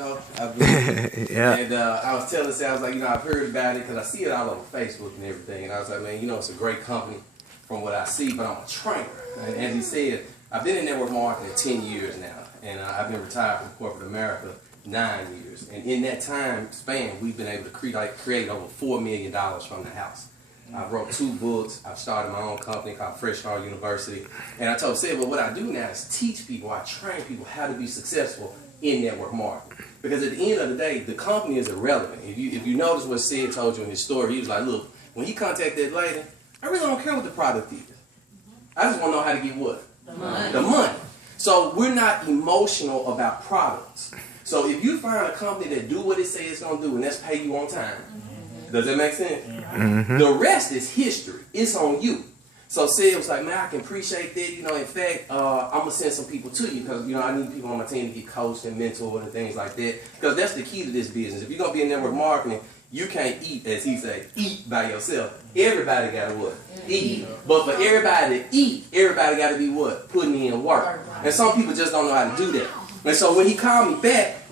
I've been, yeah. And I was telling Sam, I was like, I've heard about it because I see it all over Facebook and everything. And I was like, man, it's a great company from what I see, but I'm a trainer. And as he said, I've been in network marketing 10 years now. And I've been retired from corporate America 9 years. And in that time span, we've been able to create over $4 million from the house. I wrote 2 books. I've started my own company called Fresh Start University. And I told Sid, well, what I do now is teach people, I train people how to be successful in network marketing. Because at the end of the day, the company is irrelevant. If you notice what Sid told you in his story, he was like, look, when he contacted that lady, I really don't care what the product is. I just want to know how to get what? The money. So we're not emotional about products. So if you find a company that do what it says it's going to do, and that's pay you on time, does that make sense? Mm-hmm. The rest is history. It's on you. So Sid was like, man, I can appreciate that. In fact, I'm going to send some people to you because, I need people on my team to get coached and mentored and things like that. Because that's the key to this business. If you're going to be in network marketing, you can't eat, as he say, eat by yourself. Everybody got to what? Eat. But for everybody to eat, everybody got to be what? Putting in work. And some people just don't know how to do that. And so when he called me back,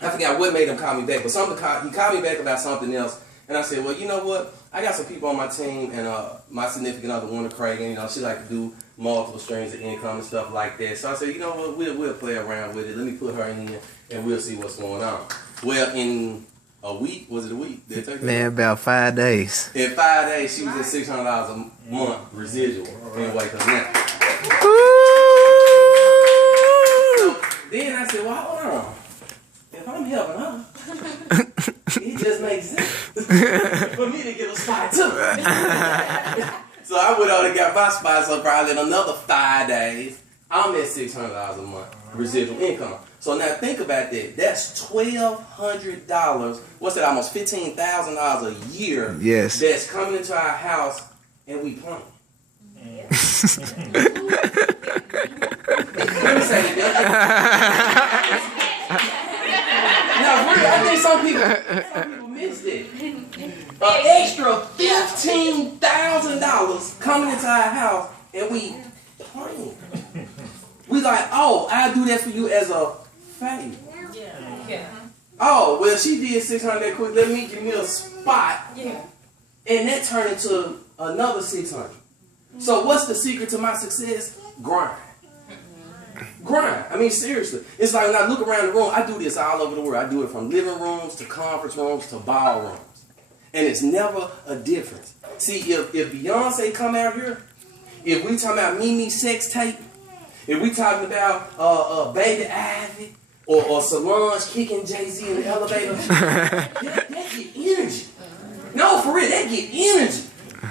I forgot what made him call me back, but he called me back about something else. And I said, well, you know what? I got some people on my team, and my significant other, Wanda Craig, she like to do multiple streams of income and stuff like that. So I said, you know what? We'll play around with it. Let me put her in, and we'll see what's going on. Well, in a week, was it a week? Did it take Man, about 5 days. In 5 days, she was at $600 a month residual in Wakeupnow. So then I said, well, hold on. If I'm helping her, it just makes sense for me to get a spot too. So I went on and got my spot, so probably in another 5 days, I'm at $600 a month residual income. So now think about that. That's $1,200. What's that? Almost $15,000 a year. Yes. That's coming into our house, and we playing. Let me say it. Now, really, I think some people missed it. An extra $15,000 coming into our house, and we playing. We like, oh, I'll do that for you as a favor. Yeah. Oh, well, she did 600 that quick. Let me give me a spot. Yeah. And that turned into another 600. So what's the secret to my success? Grind. Grind. I mean, seriously. It's like when I look around the room, I do this all over the world. I do it from living rooms to conference rooms to ballrooms. And it's never a difference. See, if Beyonce come out here, if we talking about Mimi sex tape, if we talking about Baby Ivy or Solange kicking Jay-Z in the elevator, that get energy. No, for real, that get energy.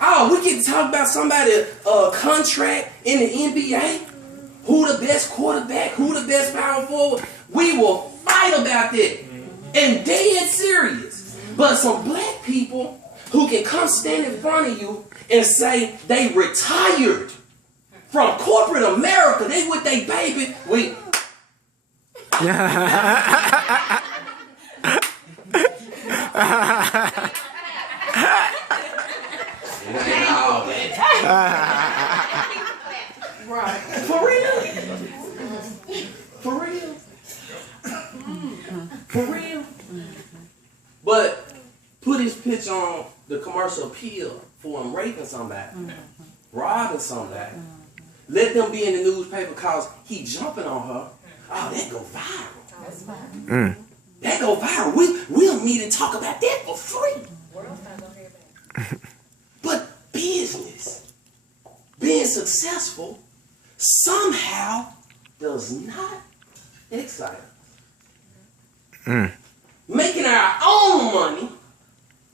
Oh, we get to talk about somebody contract in the NBA. Who the best quarterback? Who the best power forward? We will fight about that. And dead serious. But some black people who can come stand in front of you and say they retired from corporate America. They with they baby. We. Right. For real? For real? For real? But put his pitch on the commercial appeal for him raping somebody, robbing somebody. Let them be in the newspaper because he jumping on her. Oh, that go viral. That go viral. We'll meet and talk about that for free. But business, being successful, somehow does not excite us. Making our own money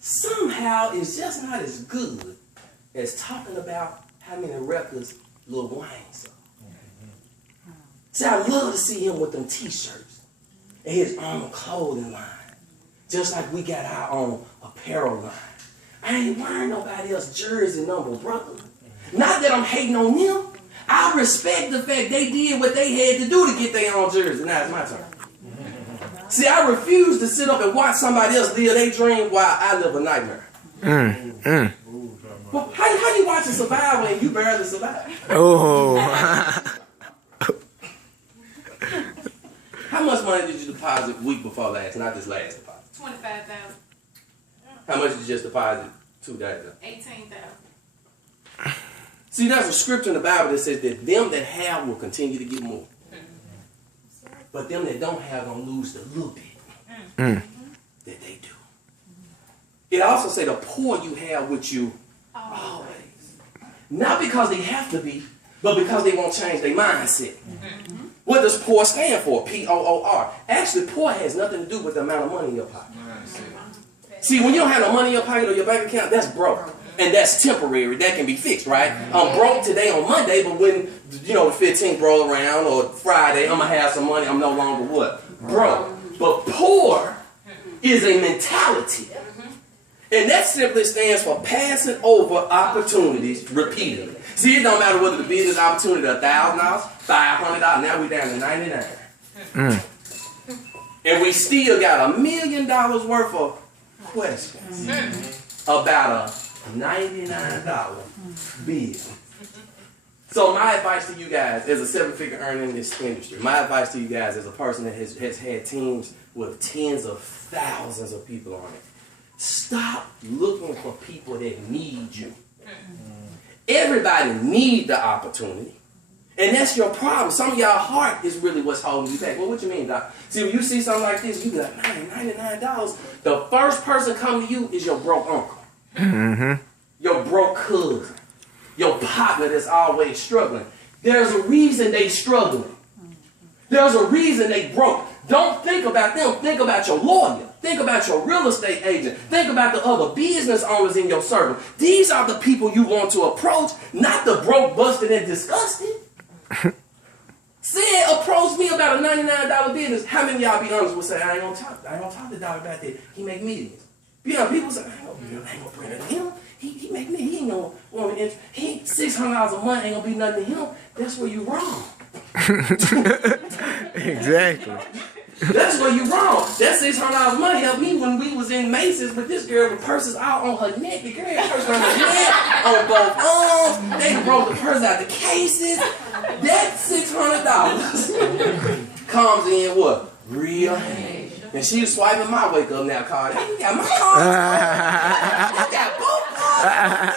somehow is just not as good as talking about how many records Lil Wayne sold. See, I love to see him with them t-shirts and his own clothing line. Just like we got our own apparel line. I ain't wearing nobody else's jersey number, brother. Not that I'm hating on them. I respect the fact they did what they had to do to get their own jersey. Now it's my turn. See, I refuse to sit up and watch somebody else live their dream while I live a nightmare. Well, how you watch a survive when you barely survive? Oh. How much money did you deposit week before last, not this last deposit? 25,000. How much did you just deposit 2 days ago? 18,000. See, there's a scripture in the Bible that says that them that have will continue to get more. But them that don't have gonna lose the little bit that they do. It also says the poor you have with you always. Not because they have to be, but because they won't change their mindset. What does poor stand for? P-O-O-R. Actually, poor has nothing to do with the amount of money in your pocket. See, when you don't have no money in your pocket or your bank account, that's broke. And that's temporary. That can be fixed, right? I'm broke today on Monday, but when, the 15th roll around or Friday, I'm going to have some money. I'm no longer what? Broke. But poor is a mentality. And that simply stands for passing over opportunities repeatedly. See, it don't matter whether the business opportunity is $1,000, $500, now we're down to 99. And we still got $1 million worth of questions about a $99 bill. So my advice to you guys as a 7-figure earner in this industry, my advice to you guys as a person that has had teams with tens of thousands of people on it, stop looking for people that need you. Everybody needs the opportunity. And that's your problem. Some of y'all heart is really what's holding you back. Well, what you mean, Doc? See, when you see something like this, you be like, man, $99. The first person coming to you is your broke uncle. Your broke cousin. Your partner that's always struggling. There's a reason they struggling. There's a reason they broke. Don't think about them. Think about your lawyer. Think about your real estate agent. Think about the other business owners in your circle. These are the people you want to approach, not the broke, busted, and disgusted. Said approach me about a $99 business. How many of y'all be honest will say, I ain't gonna talk to Dog about that. He make millions. People say, I ain't gonna bring it to him. He make millions. He ain't gonna want me. He $600 a month ain't gonna be nothing to him. That's where you wrong. Exactly. That's where you wrong. That $600 a month helped me when we was in Macy's with this girl with purses all on her neck. The girl had purses on her neck, on both arms. They broke the purse out the cases. That $600 comes in what? Real handy. And she was swiping my Wakeupnow card. Hey, you got my card. You got both cards.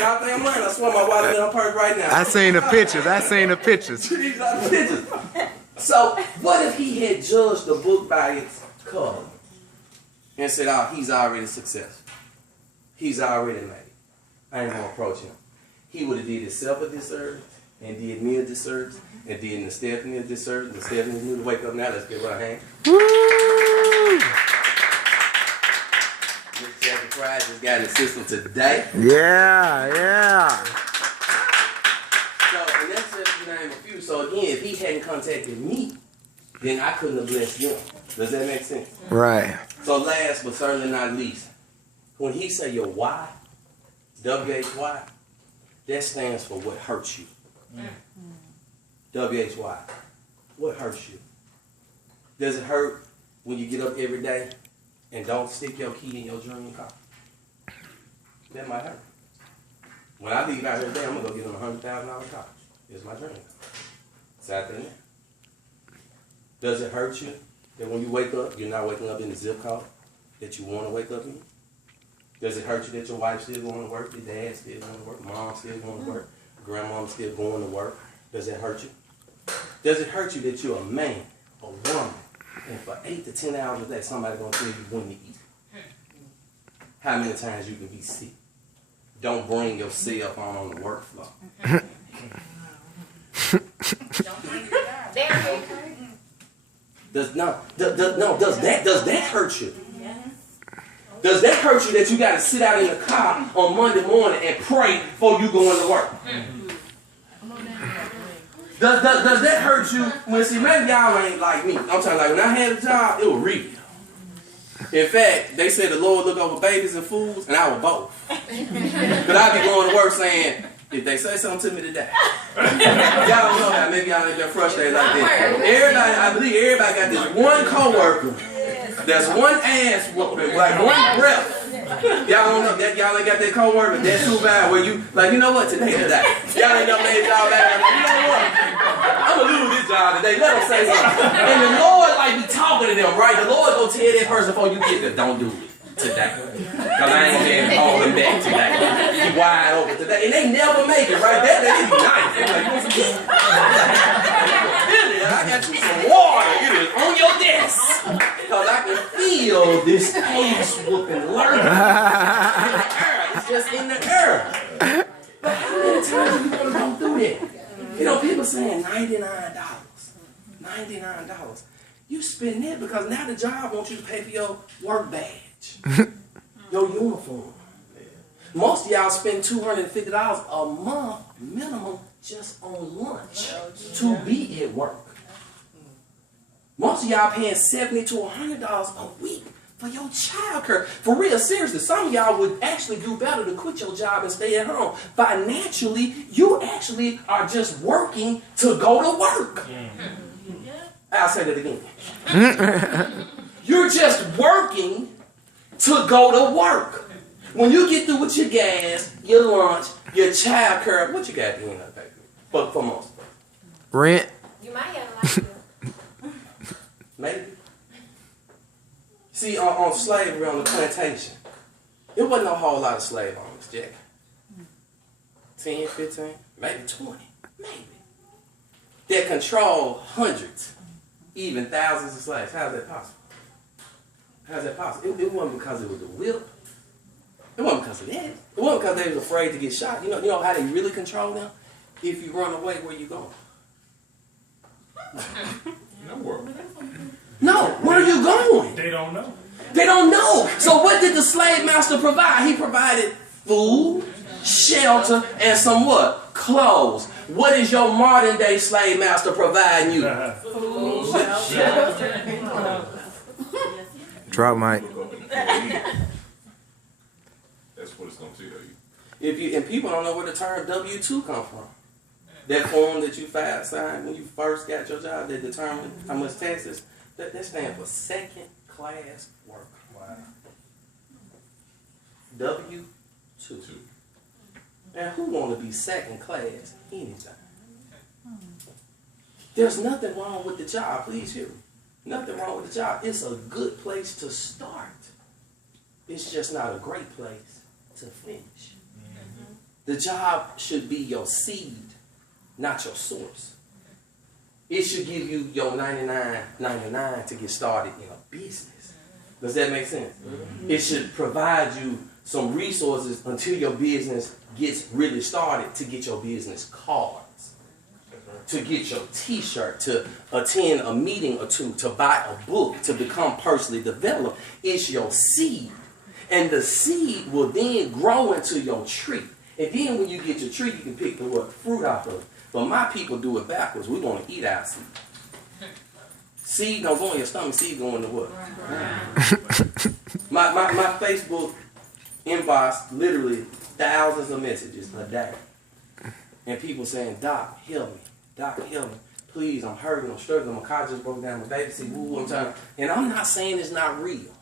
Y'all think I'm lying? I swear my wallet in her purse right now. I seen the pictures. These are the pictures. So, what if he had judged the book by its cover and said, oh, he's already successful. He's already made it. I ain't going to approach him. He would have did himself a disservice and did me a disservice and did Stephanie a disservice. And Stephanie knew to wake up now. Let's give her a hand. Woo! Cedric just got his system today. Yeah. So, and that's just to name a few. So again, if he hadn't contacted me, then I couldn't have blessed them. Does that make sense? Right. So last but certainly not least, when he say your why, W-H-Y, that stands for what hurts you. W-H-Y, what hurts you? Does it hurt when you get up every day and don't stick your key in your dream car? That might hurt. When I leave out here today, I'm going to go get him a $100,000 car. It's my dream car. It's out there now. Does it hurt you that when you wake up, you're not waking up in the zip code that you want to wake up in? Does it hurt you that your wife still going to work, your dad still going to work, mom still going to work, grandmom still going to work? Does it hurt you? Does it hurt you that you're a man, a woman, and for 8 to 10 hours a day, somebody's going to tell you when to eat? How many times you can be sick? Don't bring your cell phone on the work floor. Does that hurt you? Does that hurt you that you got to sit out in the car on Monday morning and pray before you go into work? Does that hurt you when, see, maybe y'all ain't like me. I'm talking like when I had a job, it was real. In fact, they said the Lord look over babies and fools, and I was both. But I be going to work saying, if they say something to me today, y'all don't know that. Maybe y'all ain't been frustrated like that. Everybody, I believe everybody got this one coworker that's one ass whooping, like one breath Y'all don't know that y'all ain't got that coworker, that supervisor where you like, you know what, today. Y'all ain't done made y'all back. You know what? I'm gonna lose this job today. Let them say something. And the Lord like be talking to them, right? The Lord go tell that person before you get there, don't do it today. Cause I ain't gonna be able to call them back today. You wide open today. And they never make it, right? That they be nice. They like, you want some tea? I got you some water. It is on your desk. Because I can feel this ass whooping learning. It's just in the air. But how many times you gonna go through that? You know, people saying $99. $99. You spend that because now the job wants you to pay for your work badge, your uniform. Most of y'all spend $250 a month minimum just on lunch to be at work. Most of y'all paying $70 to $100 a week for your child care. For real, seriously, some of y'all would actually do better to quit your job and stay at home. Financially, you actually are just working to go to work. I'll say that again. You're just working to go to work. When you get through with your gas, your lunch, your child care, what you got to end up paying for most? Rent. You might have a lot of Maybe. See, on slavery on the plantation, it wasn't a whole lot of slave owners, Jack. 10, 15, maybe 20, maybe. That control hundreds, even thousands of slaves. How is that possible? How is that possible? It wasn't because it was a whip. It wasn't because of that. It wasn't because they was afraid to get shot. You know how they really control them? If you run away, where you going? Nowhere. No, where are you going? They don't know. They don't know. So what did the slave master provide? He provided food, shelter, and some what? Clothes. What is your modern day slave master providing you? Drop mic. That's what it's gonna tell you. And people don't know where the term W-2 come from. That form that you signed when you first got your job that determined how much taxes, that stands for second class work. Wow. W-2. And who want to be second class anytime? There's nothing wrong with the job. Please hear me. Nothing wrong with the job. It's a good place to start. It's just not a great place to finish. The job should be your seed, not your source. It should give you your $99.99 to get started in a business. Does that make sense? It should provide you some resources until your business gets really started, to get your business cards, to get your t-shirt, to attend a meeting or two, to buy a book, to become personally developed. It's your seed. And the seed will then grow into your tree. And then when you get your tree, you can pick the what? Fruit out of it. But my people do it backwards. We want to eat our seed. Seed don't go in your stomach. Seed go in the what? My Facebook inbox, literally thousands of messages a day. And people saying, Doc, help me. Doc, help me. Please, I'm hurting. I'm struggling. My car just broke down. My baby said, woo, I'm trying. And I'm not saying it's not real.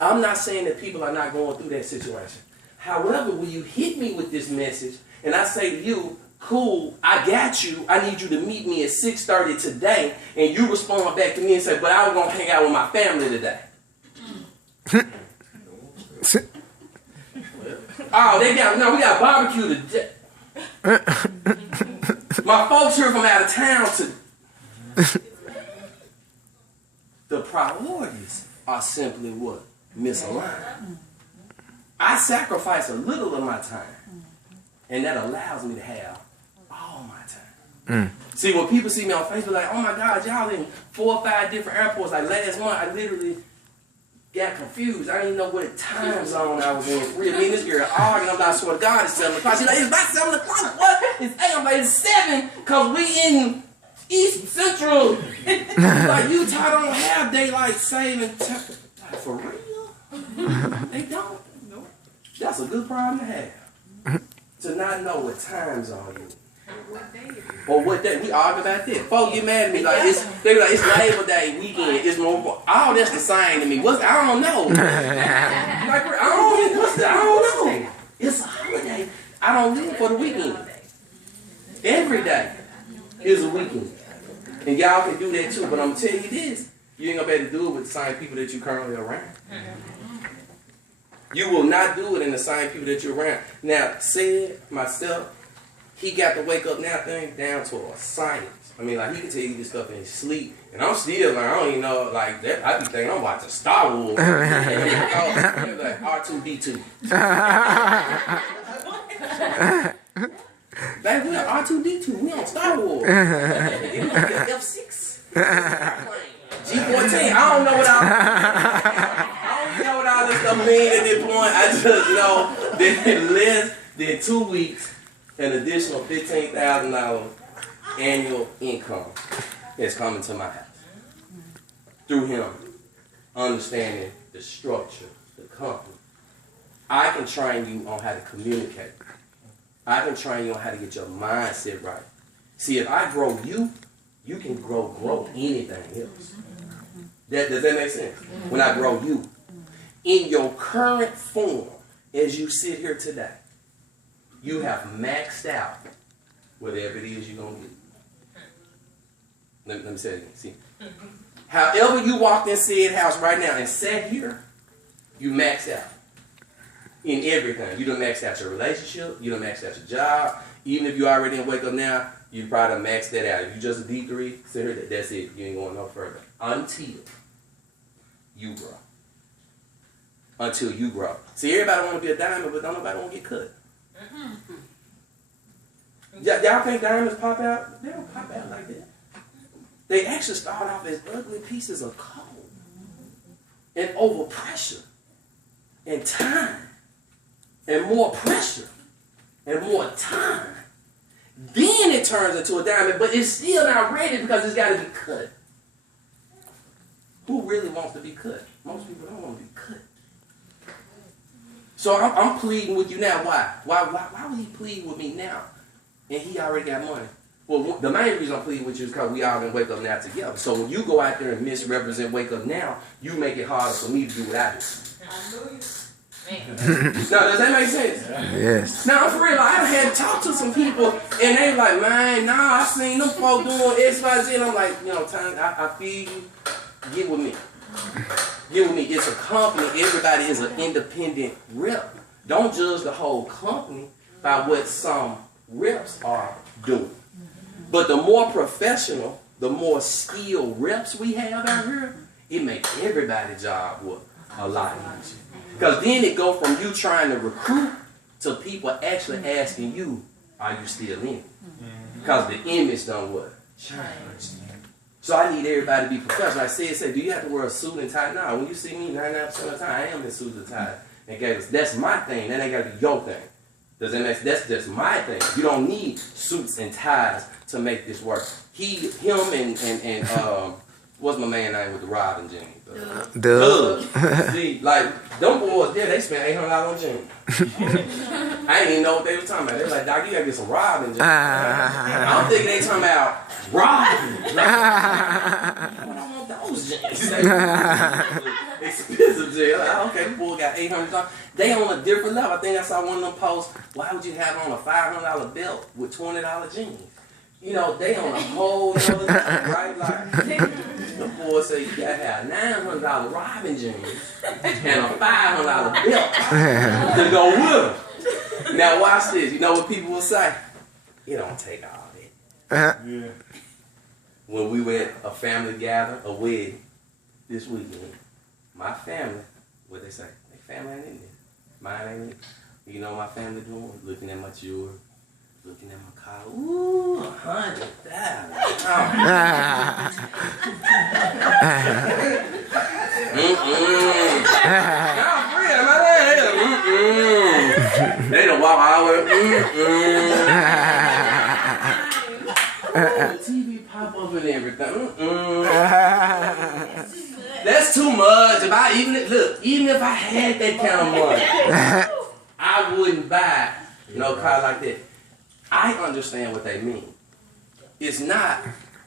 I'm not saying that people are not going through that situation. However, when you hit me with this message, and I say to you, cool, I got you. I need you to meet me at 6:30 today. And you respond back to me and say, but I was going to hang out with my family today. Oh, we got barbecue today. My folks here from out of town to. The priorities are simply what? Misaligned. I sacrifice a little of my time, and that allows me to have all my time. See, when people see me on Facebook, like, oh my God, y'all in 4 or 5 different airports. Like last month, I literally got confused. I didn't know what time zone I was in. For real, me and this girl arguing. I'm like, I swear to God, it's 7 o'clock. She's like, it's about 7 o'clock. What? It's 8. I'm like, it's 7 because we in East Central. Like, Utah don't have daylight saving time. Like, for real? They don't. That's a good problem to have. To not know what time zone you're in. What day is it? Or what day? We argue about that. Folks get mad at me like they be like it's Labor Day weekend. It's more. All that's the same to me. I don't know. Like I don't know. It's a holiday. I don't live for the weekend. Every day is a weekend, and y'all can do that too. But I'm gonna tell you this: you ain't gonna be able to do it with the same people that you currently around. You will not do it in the same people that you're around. Now, said myself, he got the wake up now thing down to a science. I mean, like, he can tell you this stuff in his sleep. And I'm still, like, I don't even know, like, that. I be thinking I'm watching Star Wars. Like R2-D2. Like, we're R2-D2. We on Star Wars. You know, F6. G14. I don't know what all this stuff mean at this point. I just know that in less than 2 weeks, an additional $15,000 annual income is coming to my house. Through him understanding the structure, the company. I can train you on how to communicate. I can train you on how to get your mindset right. See, if I grow you, you can grow anything else. Does that make sense? When I grow you, in your current form, as you sit here today, you have maxed out whatever it is you're going to get. Let me say it again. See, however you walked in said house right now and sat here, you maxed out in everything. You done maxed out your relationship. You done maxed out your job. Even if you already in Wake Up Now, you probably maxed that out. If you just a D3, sit here, that's it. You ain't going no further. Until you grow. Until you grow. See, everybody want to be a diamond, but don't nobody want to get cut. Y'all think diamonds pop out? They don't pop out like that. They actually start off as ugly pieces of coal. And over pressure. And time. And more pressure. And more time. Then it turns into a diamond, but it's still not ready because it's got to be cut. Who really wants to be cut? Most people don't want to be cut. So I'm pleading with you now. Why? Why would he plead with me now? And he already got money. Well, the main reason I'm pleading with you is because we all gonna Wake Up Now together. So when you go out there and misrepresent Wake Up Now, you make it harder for me to do what I do. Now, does that make sense? Yes. Now, for real, I had to talk to some people, and they like, man, nah, I seen them folk doing X, Y, Z. And I'm like, you know, I feel you. Get with me. Get with me. It's a company. Everybody is an independent rep. Don't judge the whole company by what some reps are doing. But the more professional, the more skilled reps we have out here, it makes everybody's job work a lot easier. Because then it go from you trying to recruit to people actually asking you, are you still in it? Because the image done what? Change. So I need everybody to be professional. Like I said, do you have to wear a suit and tie? No, when you see me 99% of the time, I am in suit and tie. And that's my thing. That ain't got to be your thing. Does that make sense? That's just my thing. You don't need suits and ties to make this work. Him and what's my man name with the Robin jeans? Doug. See, like, them boys there, they spent $800 on jeans. I didn't even know what they were talking about. They were like, Doc, you gotta get some Robin jeans. I'm thinking they talking about Robin. I don't want those jeans. Expensive jeans. Okay, the boy got $800. They on a different level. I think I saw one of them posts, why would you have on a $500 belt with $20 jeans? You know, they on a whole other level, right? Like, the boy say you gotta have $900 Robin jeans and a $500 belt to go with them. Now watch this. You know what people will say? It don't take all that. Yeah. When we were at a family gathering, a wedding this weekend, my family, what they say? Their family ain't in there. Mine ain't in there. You know what my family doing? Looking at my jewelry. Looking at my car, ooh, $100,000. They don't walk all the way. The TV pop up and everything. That's too much. Even if I had that kind of money, I wouldn't buy no car like that. I understand what they mean. It's not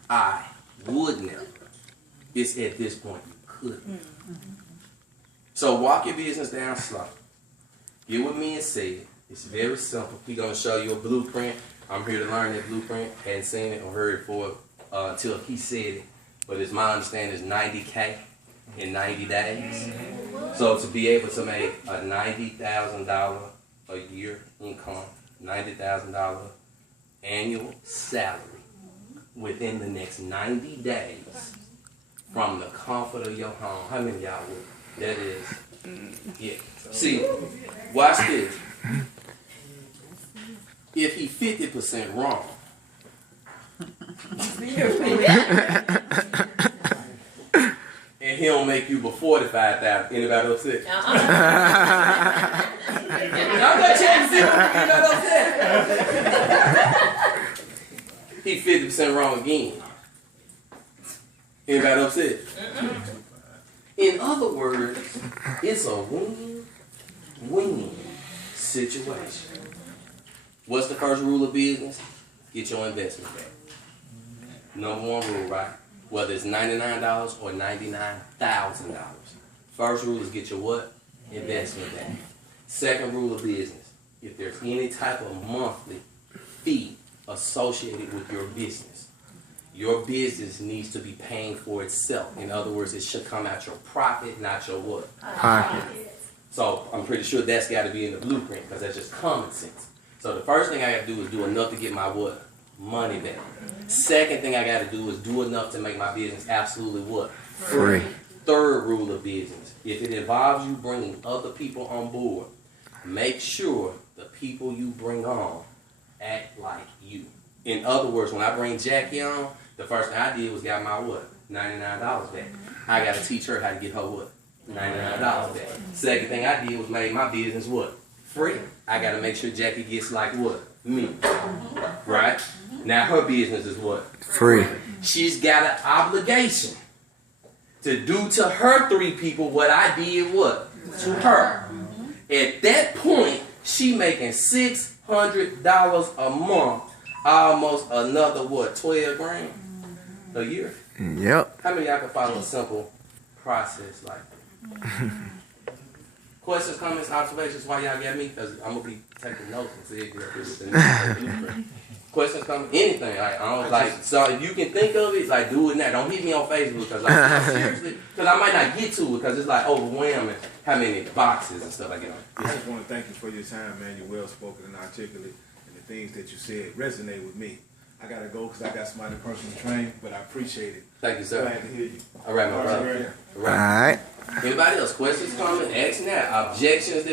I would never. It's at this point you couldn't. So walk your business down slow. Get with me and say it. It's very simple. He's going to show you a blueprint. I'm here to learn that blueprint. Hadn't seen it or heard it for until he said it. But it's my understanding is $90K in 90 days. So to be able to make a $90,000 a year income, $90,000 annual salary within the next 90 days from the comfort of your home. How many of y'all would? That is, yeah. See, watch this. If he 50% wrong, and he don't make you but 45,000, anybody upset? I'm not checking to see if anybody upset. He 50% wrong again. Anybody upset? In other words, it's a win-win situation. What's the first rule of business? Get your investment back. Number one rule, right? Whether it's $99 or $99,000. First rule is get your what? Investment back. Second rule of business, if there's any type of monthly fee associated with your business needs to be paying for itself. In other words, it should come out your profit, not your what? Pocket. So I'm pretty sure that's got to be in the blueprint because that's just common sense. So the first thing I got to do is do enough to get my what? Money back. Second thing I got to do is do enough to make my business absolutely what? Free. Third rule of business, if it involves you bringing other people on board, make sure the people you bring on act like you. In other words, when I bring Jackie on, the first thing I did was got my what? $99 back. I got to teach her how to get her what? $99 back. Second thing I did was make my business what? Free. I got to make sure Jackie gets like what? Me. Right? Now her business is what? Free. She's got an obligation to do to her 3 people what I did what? To her. At that point, she making $600 a month. Almost another what? 12 grand a year? Yep. How many of y'all can follow a simple process like that? Questions, comments, observations while y'all got me? Because I'm going to be taking notes and see if you're with the blueprint. Questions, comments, anything. Like, I don't, like, so if you can think of it, like, do it now. Don't hit me on Facebook because, like, seriously, because I might not get to it because it's, like, overwhelming how many boxes and stuff I get on. I just want to thank you for your time, man. You're well spoken and articulate, and the things that you said resonate with me. I gotta go because I got somebody personally trained, but I appreciate it. Thank you, sir. Glad to hear you. All right, my brother. All right. All right. Anybody else? Questions, comments, ask now. Objections?